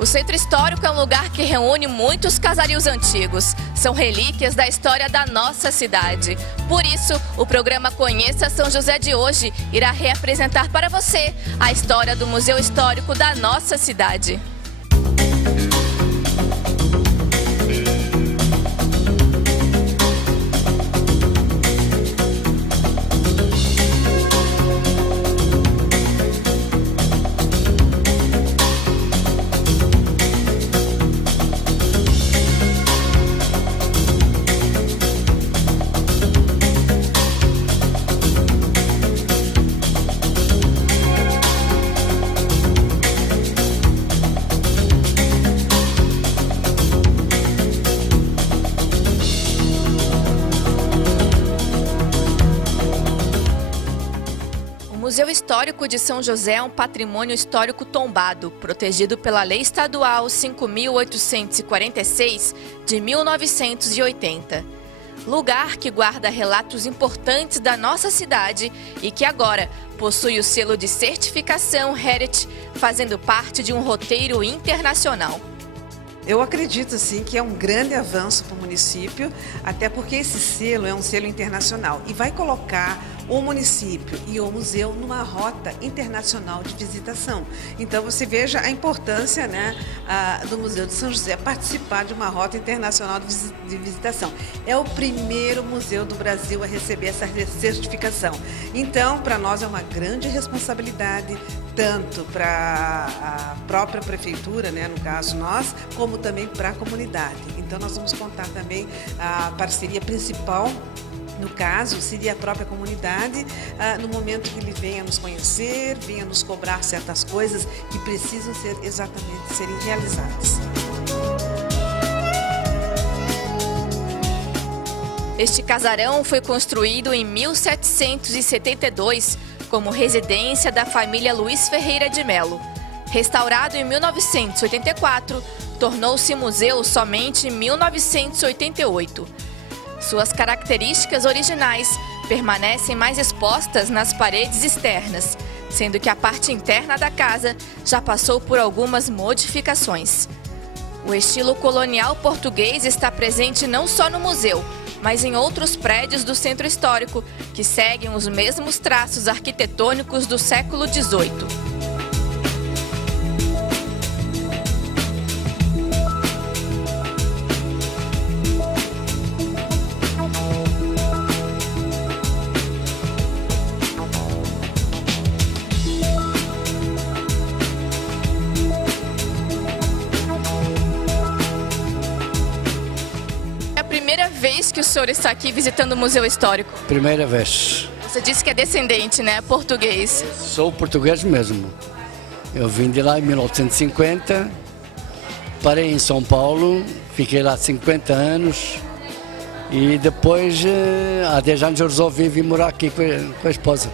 O Centro Histórico é um lugar que reúne muitos casarios antigos. São relíquias da história da nossa cidade. Por isso, o programa Conheça São José de hoje irá reapresentar para você a história do Museu Histórico da nossa cidade. O Museu Histórico de São José é um patrimônio histórico tombado, protegido pela Lei Estadual 5.846 de 1980. Lugar que guarda relatos importantes da nossa cidade e que agora possui o selo de certificação Heritage, fazendo parte de um roteiro internacional. Eu acredito, sim, que é um grande avanço para o município, até porque esse selo é um selo internacional e vai colocar o município e o museu numa rota internacional de visitação. Então, você veja a importância, né, do Museu de São José participar de uma rota internacional de visitação. É o primeiro museu do Brasil a receber essa certificação. Então, para nós é uma grande responsabilidade, tanto para a própria prefeitura, né, no caso nós, como também para a comunidade. Então, nós vamos contar também a parceria principal. No caso, seria a própria comunidade, no momento que ele venha nos conhecer, venha nos cobrar certas coisas que precisam serem realizadas. Este casarão foi construído em 1772 como residência da família Luiz Ferreira de Melo. Restaurado em 1984, tornou-se museu somente em 1988. Suas características originais permanecem mais expostas nas paredes externas, sendo que a parte interna da casa já passou por algumas modificações. O estilo colonial português está presente não só no museu, mas em outros prédios do Centro Histórico, que seguem os mesmos traços arquitetônicos do século XVIII. Primeira vez que o senhor está aqui visitando o Museu Histórico? Primeira vez. Você disse que é descendente, né? Português. Sou português mesmo. Eu vim de lá em 1950, parei em São Paulo, fiquei lá 50 anos e depois, há 10 anos, eu resolvi vir morar aqui com a esposa.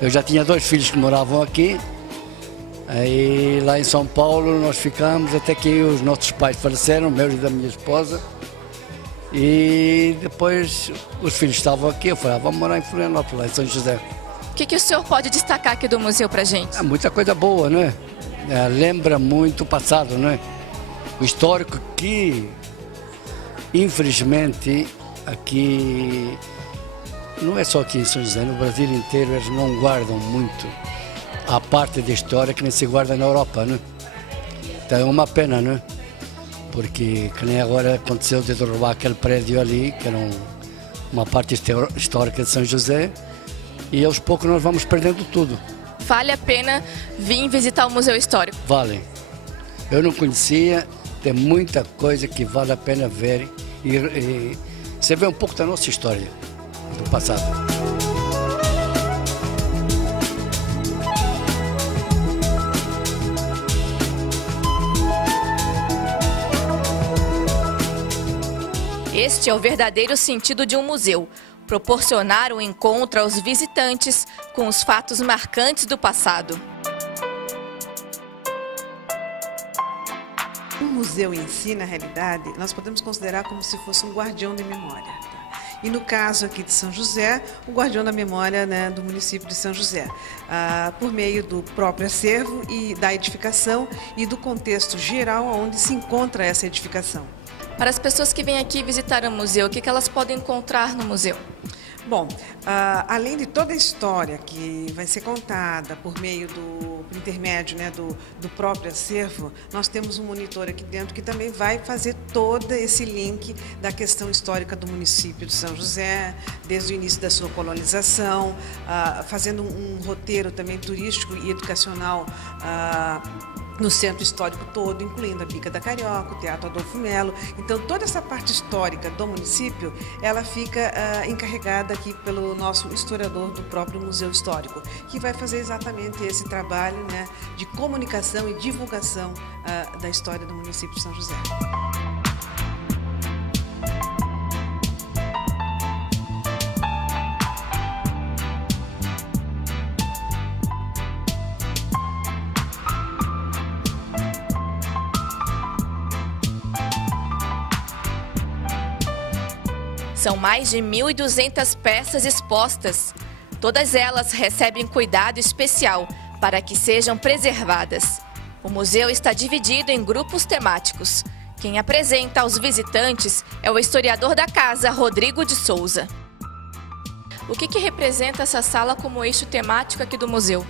Eu já tinha 2 filhos que moravam aqui, aí lá em São Paulo nós ficamos até que os nossos pais faleceram, o meu e da minha esposa. E depois os filhos estavam aqui, eu falei, vamos morar em Florianópolis, lá em São José. O que o senhor pode destacar aqui do museu pra gente? Muita coisa boa, né? Lembra muito o passado, né? O histórico que, infelizmente, aqui, não é só aqui em São José, no Brasil inteiro eles não guardam muito a parte da história que nem se guarda na Europa, né? Então é uma pena, né? Porque que nem agora aconteceu de derrubar aquele prédio ali, que era uma parte histórica de São José, e aos poucos nós vamos perdendo tudo. Vale a pena vir visitar o Museu Histórico? Vale. Eu não conhecia, tem muita coisa que vale a pena ver e você vê um pouco da nossa história, do passado. Este é o verdadeiro sentido de um museu, proporcionar o encontro aos visitantes com os fatos marcantes do passado. O museu em si, na realidade, nós podemos considerar como se fosse um guardião de memória. E no caso aqui de São José, o guardião da memória, né, do município de São José, por meio do próprio acervo e da edificação e do contexto geral onde se encontra essa edificação. Para as pessoas que vêm aqui visitar o museu, o que elas podem encontrar no museu? Bom, além de toda a história que vai ser contada por meio do intermédio, né, do próprio acervo, nós temos um monitor aqui dentro que também vai fazer todo esse link da questão histórica do município de São José, desde o início da sua colonização, fazendo um roteiro também turístico e educacional no centro histórico todo, incluindo a Bica da Carioca, o Teatro Adolfo Melo. Então, toda essa parte histórica do município, ela fica encarregada aqui pelo nosso historiador do próprio Museu Histórico, que vai fazer exatamente esse trabalho, né, de comunicação e divulgação da história do município de São José. São mais de 1.200 peças expostas. Todas elas recebem cuidado especial para que sejam preservadas. O museu está dividido em grupos temáticos. Quem apresenta aos visitantes é o historiador da casa, Rodrigo de Souza. O que representa essa sala como eixo temático aqui do museu?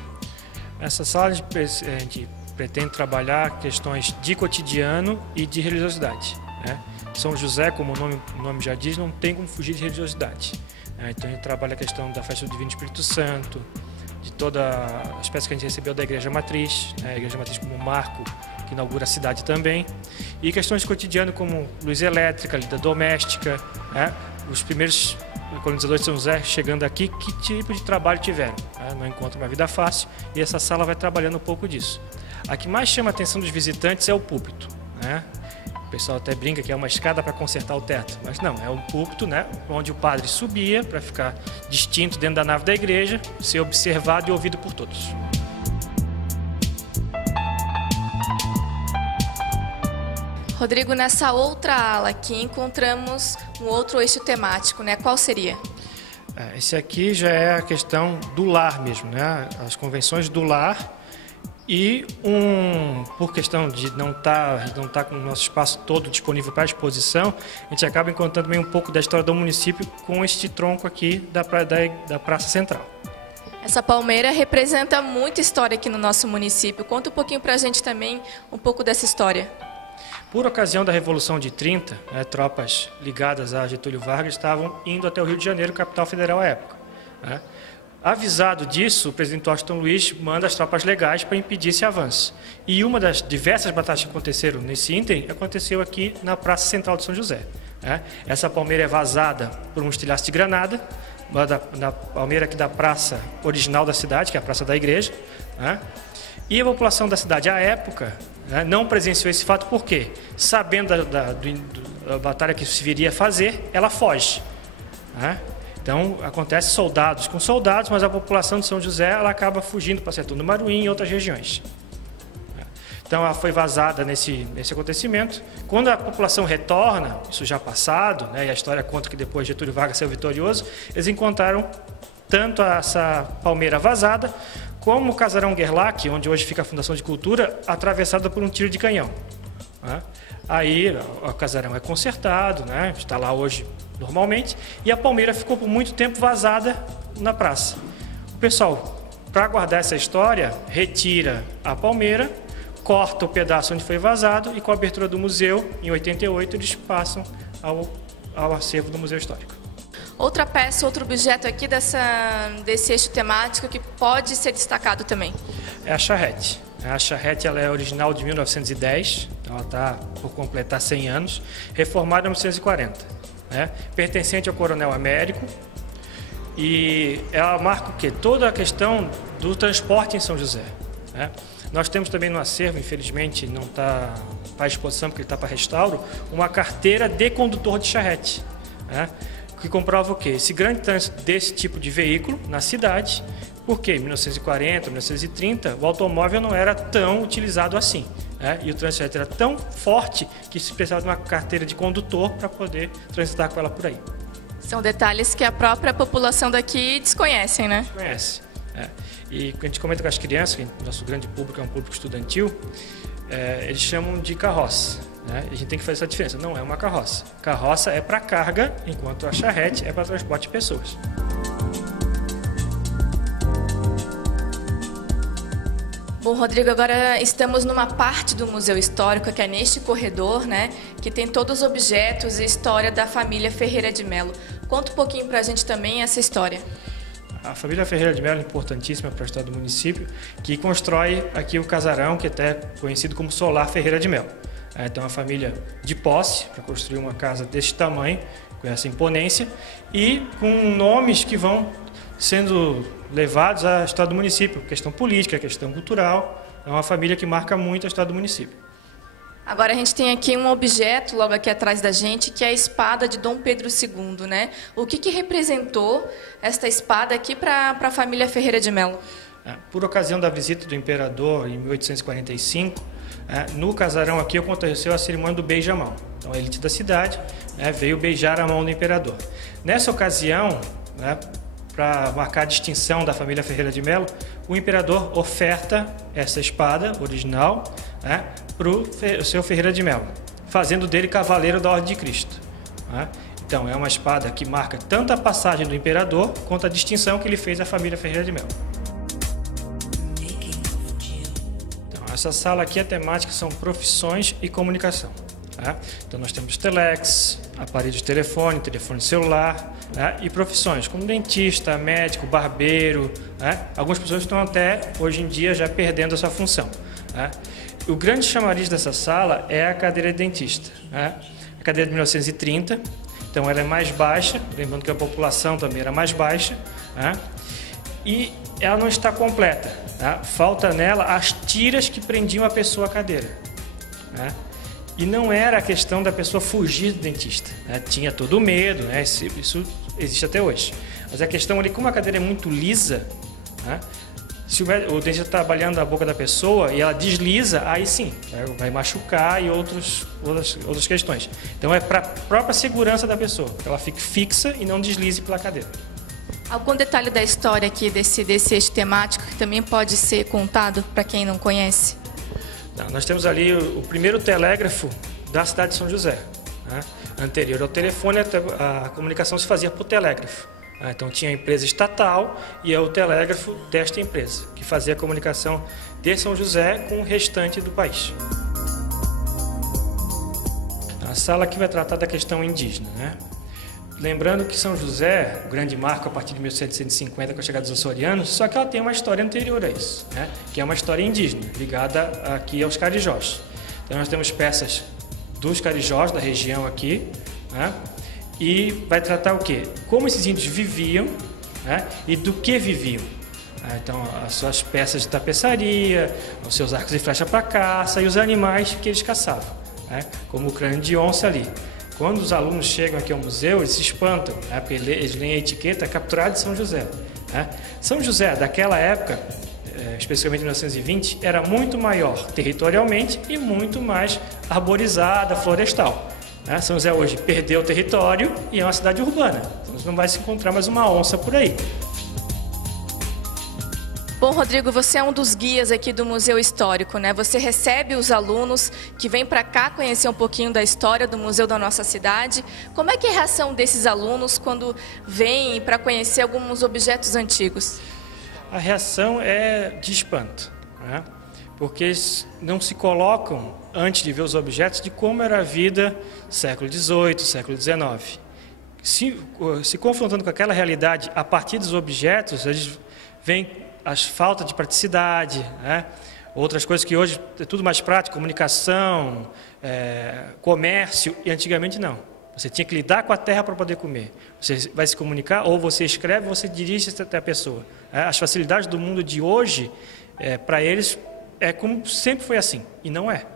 Essa sala a gente pretende trabalhar questões de cotidiano e de religiosidade, né? São José, como o nome já diz, não tem como fugir de religiosidade. Então a gente trabalha a questão da festa do Divino Espírito Santo, de todas as peças que a gente recebeu da Igreja Matriz, a Igreja Matriz como marco que inaugura a cidade também, e questões de cotidiano como luz elétrica, lida doméstica, os primeiros colonizadores de São José chegando aqui, que tipo de trabalho tiveram, não encontram uma vida fácil, e essa sala vai trabalhando um pouco disso. A que mais chama a atenção dos visitantes é o púlpito, O pessoal até brinca que é uma escada para consertar o teto, mas não, é um púlpito, onde o padre subia para ficar distinto dentro da nave da igreja, ser observado e ouvido por todos. Rodrigo, nessa outra ala aqui encontramos um outro eixo temático, Qual seria? Esse aqui já é a questão do lar mesmo, As convenções do lar. E por questão de não estar com o nosso espaço todo disponível para exposição, a gente acaba encontrando também um pouco da história do município com este tronco aqui da Praça Central. Essa palmeira representa muita história aqui no nosso município. Conta um pouquinho para a gente também um pouco dessa história. Por ocasião da Revolução de 30, tropas ligadas a Getúlio Vargas estavam indo até o Rio de Janeiro, capital federal à época. Avisado disso, o presidente Washington Luiz manda as tropas legais para impedir esse avanço. E uma das diversas batalhas que aconteceram nesse ínterim aconteceu aqui na Praça Central de São José. Essa palmeira é vazada por um estilhaço de granada, na palmeira aqui da praça original da cidade, que é a Praça da Igreja. E a população da cidade, à época, não presenciou esse fato porque, sabendo da batalha que se viria a fazer, ela foge. Então, acontece soldados com soldados, mas a população de São José ela acaba fugindo para Sertão do Maruim e outras regiões. Então, ela foi vazada nesse acontecimento. Quando a população retorna, isso já passado, e a história conta que depois Getúlio Vargas saiu vitorioso, eles encontraram tanto essa palmeira vazada, como o Casarão Gerlach, onde hoje fica a Fundação de Cultura, atravessada por um tiro de canhão. Aí o casarão é consertado, está lá hoje normalmente, e a palmeira ficou por muito tempo vazada na praça. O pessoal, para guardar essa história, retira a palmeira, corta o pedaço onde foi vazado e com a abertura do museu, em 88, eles passam ao acervo do Museu Histórico. Outra peça, outro objeto aqui desse eixo temático que pode ser destacado também? É a charrete. A charrete ela é original de 1910, então ela está por completar 100 anos, reformada em 1940. Pertencente ao Coronel Américo, e ela marca o quê? Toda a questão do transporte em São José. Nós temos também no acervo, infelizmente não está para exposição porque ele está para restauro, uma carteira de condutor de charrete, que comprova o quê? Esse grande trânsito desse tipo de veículo na cidade, porque em 1940, 1930, o automóvel não era tão utilizado assim. E o trânsito era tão forte que se precisava de uma carteira de condutor para poder transitar com ela por aí. São detalhes que a própria população daqui desconhecem, né? Desconhece. E a gente comenta com as crianças, que nosso grande público é um público estudantil, eles chamam de carroça. Né? A gente tem que fazer essa diferença. Não é uma carroça. Carroça é para carga, enquanto a charrete é para transporte de pessoas. Bom, Rodrigo, agora estamos numa parte do Museu Histórico, que é neste corredor, né, que tem todos os objetos e história da família Ferreira de Mello. Conta um pouquinho para a gente também essa história. A família Ferreira de Mello é importantíssima para a história do município, que constrói aqui o casarão, que é até conhecido como Solar Ferreira de Mello. Então, a família de posse para construir uma casa desse tamanho, com essa imponência, e com nomes que vão sendo levados à história do município, questão política, questão cultural. É uma família que marca muito a história do município. Agora a gente tem aqui um objeto logo aqui atrás da gente, que é a espada de Dom Pedro II, né? O que representou esta espada aqui para a família Ferreira de Mello? Por ocasião da visita do imperador em 1845, no casarão aqui aconteceu a cerimônia do beija-mão. Então a elite da cidade veio beijar a mão do imperador. Nessa ocasião, para marcar a distinção da família Ferreira de Mello, o imperador oferta essa espada original para o seu Ferreira de Mello, fazendo dele cavaleiro da Ordem de Cristo. Então é uma espada que marca tanto a passagem do imperador quanto a distinção que ele fez à família Ferreira de Mello. Então, essa sala aqui, a temática são profissões e comunicação. Então nós temos telex, aparelho de telefone, telefone celular, e profissões como dentista, médico, barbeiro. Algumas pessoas estão até hoje em dia já perdendo essa função. O grande chamariz dessa sala é a cadeira de dentista. A cadeira de 1930, então ela é mais baixa, lembrando que a população também era mais baixa, e ela não está completa. Falta nela as tiras que prendiam a pessoa à cadeira. E não era a questão da pessoa fugir do dentista. Tinha todo o medo, isso existe até hoje. Mas a questão ali, como a cadeira é muito lisa, se o dentista está trabalhando a boca da pessoa e ela desliza, aí sim, vai machucar e outras questões. Então é para a própria segurança da pessoa, que ela fique fixa e não deslize pela cadeira. Algum detalhe da história aqui desse eixo temático que também pode ser contado para quem não conhece? Nós temos ali o primeiro telégrafo da cidade de São José. Anterior ao telefone, a comunicação se fazia por telégrafo. Então tinha a empresa estatal e é o telégrafo desta empresa, que fazia a comunicação de São José com o restante do país. A sala aqui vai tratar da questão indígena. Lembrando que São José, o grande marco a partir de 1750 com a chegada dos açorianos, só que ela tem uma história anterior a isso, que é uma história indígena, ligada aqui aos carijós. Então nós temos peças dos carijós da região aqui, e vai tratar o quê? Como esses índios viviam, e do que viviam. Então as suas peças de tapeçaria, os seus arcos e flechas para caça e os animais que eles caçavam, como o crânio de onça ali. Quando os alunos chegam aqui ao museu, eles se espantam, porque eles leem a etiqueta capturado de São José. São José, daquela época, especificamente em 1920, era muito maior territorialmente e muito mais arborizada, florestal. São José hoje perdeu o território e é uma cidade urbana, então não vai se encontrar mais uma onça por aí. Bom, Rodrigo, você é um dos guias aqui do Museu Histórico, né? Você recebe os alunos que vêm para cá conhecer um pouquinho da história do museu da nossa cidade. Como é que é a reação desses alunos quando vêm para conhecer alguns objetos antigos? A reação é de espanto, porque eles não se colocam, antes de ver os objetos, de como era a vida século XVIII, século XIX. Se confrontando com aquela realidade a partir dos objetos, eles veem as faltas de praticidade, outras coisas que hoje é tudo mais prático, comunicação, comércio, e antigamente não. Você tinha que lidar com a terra para poder comer. Você vai se comunicar, ou você escreve, ou você dirige até a pessoa. As facilidades do mundo de hoje, para eles, é como sempre foi assim, e não é.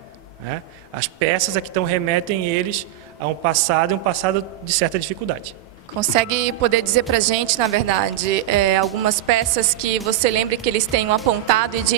As peças aqui remetem eles a um passado de certa dificuldade. Consegue poder dizer para a gente, na verdade, algumas peças que você lembre que eles tenham apontado e dito